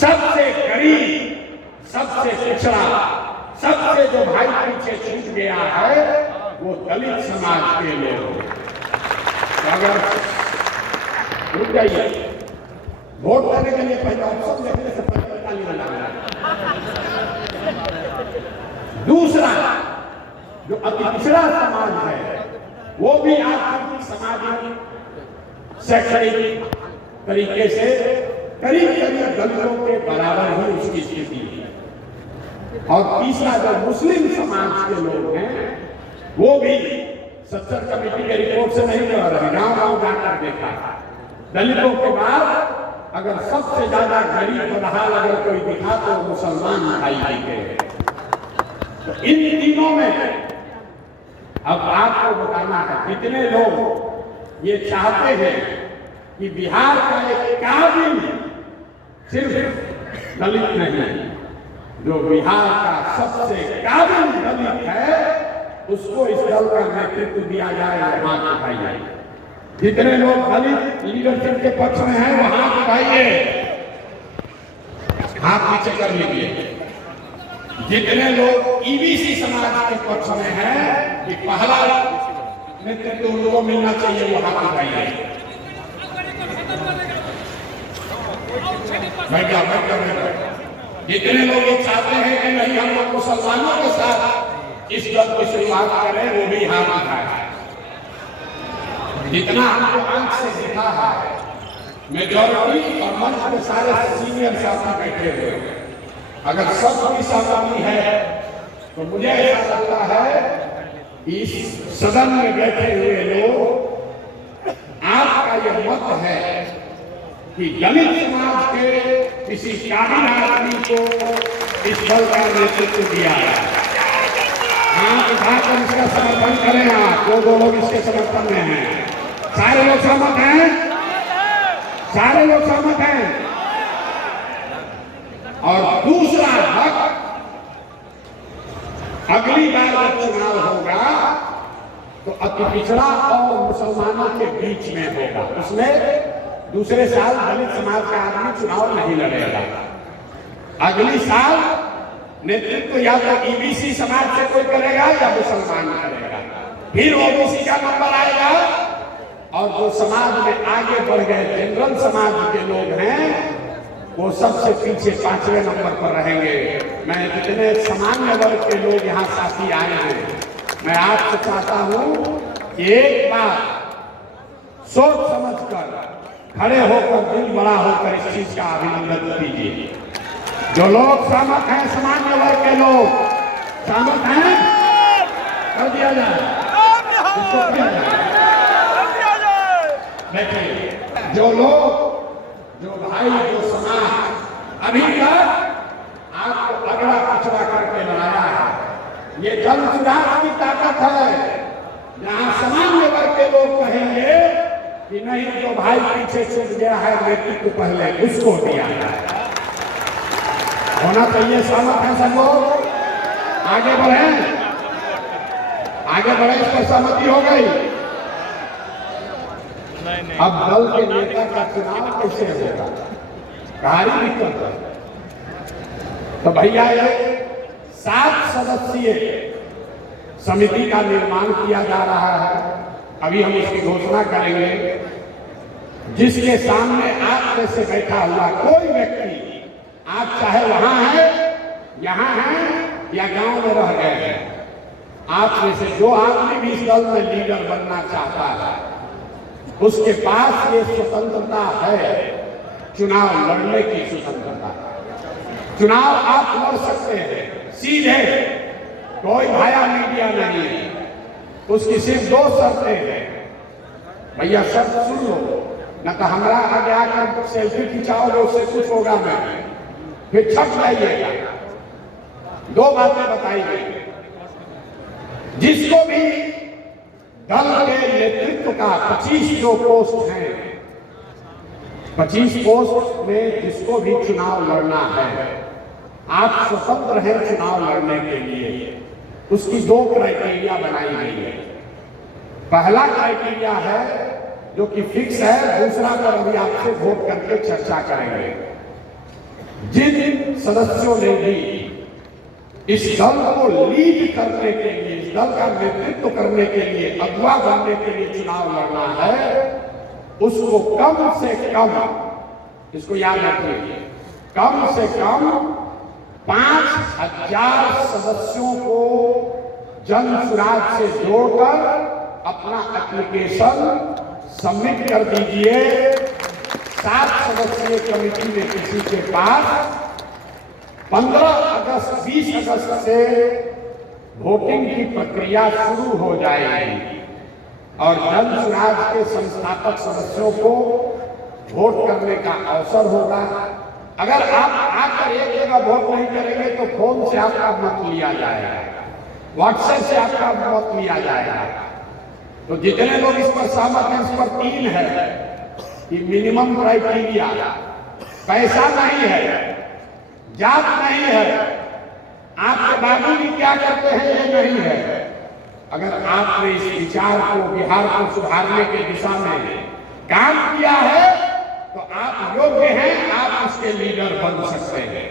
सबसे गरीब, सबसे पिछड़ा, सबसे जो भाई पीछे छूट गया है वो दलित समाज के लोग। अगर रुक जाइए, वोट करने के लिए पहले ऑप्शन देखने से पहले ताली बजाना। दूसरा, जो अति पिछड़ा समाज है वो भी आर्थिक, सामाजिक, शैक्षणिक तरीके से करीब करीब दलितों के बराबर ही उसकी स्थिति है। और तीसरा, जो मुस्लिम समाज के लोग हैं वो भी सत्तर कमेटी के रिपोर्ट से नहीं कह रहे, गांव गांव जाकर देखा, दलितों के बाद अगर सबसे ज्यादा गरीब बदहाल अगर कोई दिखा तो मुसलमान दिखाई देंगे। तो इन तीनों में अब आपको बताना है, कितने लोग ये चाहते हैं कि बिहार का एक काबिल सिर्फ दलित नहीं, जो बिहार का सबसे काबिल दलित है उसको इस दल का नेतृत्व दिया जाए, वहां उठाइए। जितने लोग दलित लीडरशिप के पक्ष में हैं वो हाथ उठाइए, हाथ पीछे कर लीजिए। जितने लोग ईबीसी समाज के पक्ष में हैं कि पहला नेतृत्व उनको मिलना चाहिए वो हाथ उठाइए। जितने लोग ये चाहते हैं कि नहीं हम लोग मुसलमानों के साथ इस दल की शुरुआत करें वो भी हाथ उठाए। जितना हमको आंख से दिखा है, मेजॉरिटी और मंच में सारे सीनियर साथी बैठे हुए हैं, अगर सबकी सहमति है तो मुझे ऐसा लगता है इस सदन में बैठे हुए लोग, आपका यह मत है कि दलित समाज के किसी काबिल आदमी को इस दल का नेतृत्व दिया है। आप उठाकर इसका समर्थन करें। आप दो लोग इसके समर्थन में हैं। सारे लोग सहमत हैं? सारे लोग सहमत हैं? और दूसरा हक, अगली बार जब चुनाव होगा तो अति पिछड़ा और मुसलमानों के बीच में होगा। उसमें दूसरे साल दलित समाज का आदमी चुनाव नहीं लड़ेगा। अगली साल नेतृत्व या तो ईबीसी समाज से कोई करेगा या मुसलमान करेगा। फिर ओबीसी का नंबर आएगा और जो समाज में आगे बढ़ गए जनरल समाज के लोग हैं वो सबसे पीछे 5वें नंबर पर रहेंगे। मैं जितने सामान्य वर्ग के लोग यहाँ साथी आए हैं, मैं आपसे चाहता हूँ कि एक बार सोच समझकर खड़े होकर, दिल बड़ा होकर इस चीज का अभिनंदन कीजिए। जो लोग सहमत हैं, सामान्य वर्ग के लोग सहमत हैं, कर दिया जाए। देखिए, जो लोग, जो भाई, जो समाज अभी तक आपको अगड़ा पिछड़ा करके लड़ाया है, ये जन सुधार की ताकत है। जहां सामान्य वर्ग के लोग कहेंगे कि नहीं, जो भाई पीछे छूट गया है नेतृत्व पहले उसको दिया जाए, होना चाहिए। सहमत है सब लोग? आगे बढ़े, आगे बढ़े, इस पर सहमति हो गई। अब दल के नेता का चुनाव कैसे होगा? भारी दिक्कत है। तो भैया ये 7 सदस्यीय समिति का निर्माण किया जा रहा है। अभी हम इसकी घोषणा करेंगे, जिसके सामने आप में से बैठा हुआ कोई व्यक्ति, आप चाहे वहां है, यहाँ है या गांव में रह गए हैं, आप में से जो आदमी भी इस दल में लीडर बनना चाहता है उसके पास ये स्वतंत्रता है, चुनाव लड़ने की स्वतंत्रता। चुनाव आप लड़ सकते हैं सीधे, कोई भाया मीडिया नहीं है। उसकी सिर्फ 2 शर्तें हैं। भैया शर्त सुन लो, न तो हमारा आगे आकर सेल्फी खिंचाओगे, उससे कुछ होगा नहीं, फिर छट जाइएगा। 2 बातें बताई गई। जिसको भी दल के नेतृत्व का 25 जो पोस्ट हैं, 25 पोस्ट में जिसको भी चुनाव लड़ना है, आप स्वतंत्र हैं चुनाव लड़ने के लिए। उसकी 2 क्राइटेरिया बनाई गई है। पहला क्राइटेरिया है जो कि फिक्स है, दूसरा पर अभी आपसे वोट करके चर्चा करेंगे। जिन सदस्यों ने भी इस दल को लीड करने के लिए, इस दल का नेतृत्व करने के लिए, अगुवा बनने के लिए चुनाव लड़ना है, उसको कम से कम, इसको याद रखिए, कम से कम 5000 सदस्यों को जन सुराज से जोड़कर अपना एप्लीकेशन सबमिट कर दीजिए। 7 सदस्यीय कमेटी में किसी के पास 15 अगस्त 20 अगस्त से वोटिंग की प्रक्रिया शुरू हो जाएगी और जन सुराज के संस्थापक सदस्यों को वोट करने का अवसर होगा। अगर आप आकर एक जगह वोट नहीं करेंगे तो फोन से आपका मत लिया जाएगा, व्हाट्सएप से आपका मत लिया जाएगा। तो जितने लोग इस पर सहमत हैं, इस पर 3 है कि मिनिमम क्राइटेरिया, पैसा नहीं है, जात नहीं है, आपके बाबूजी क्या करते हैं ये नहीं है। अगर आपने इस विचार को, बिहार को सुधारने की दिशा में काम किया है तो आप योग्य हैं, आप उसके लीडर बन सकते हैं।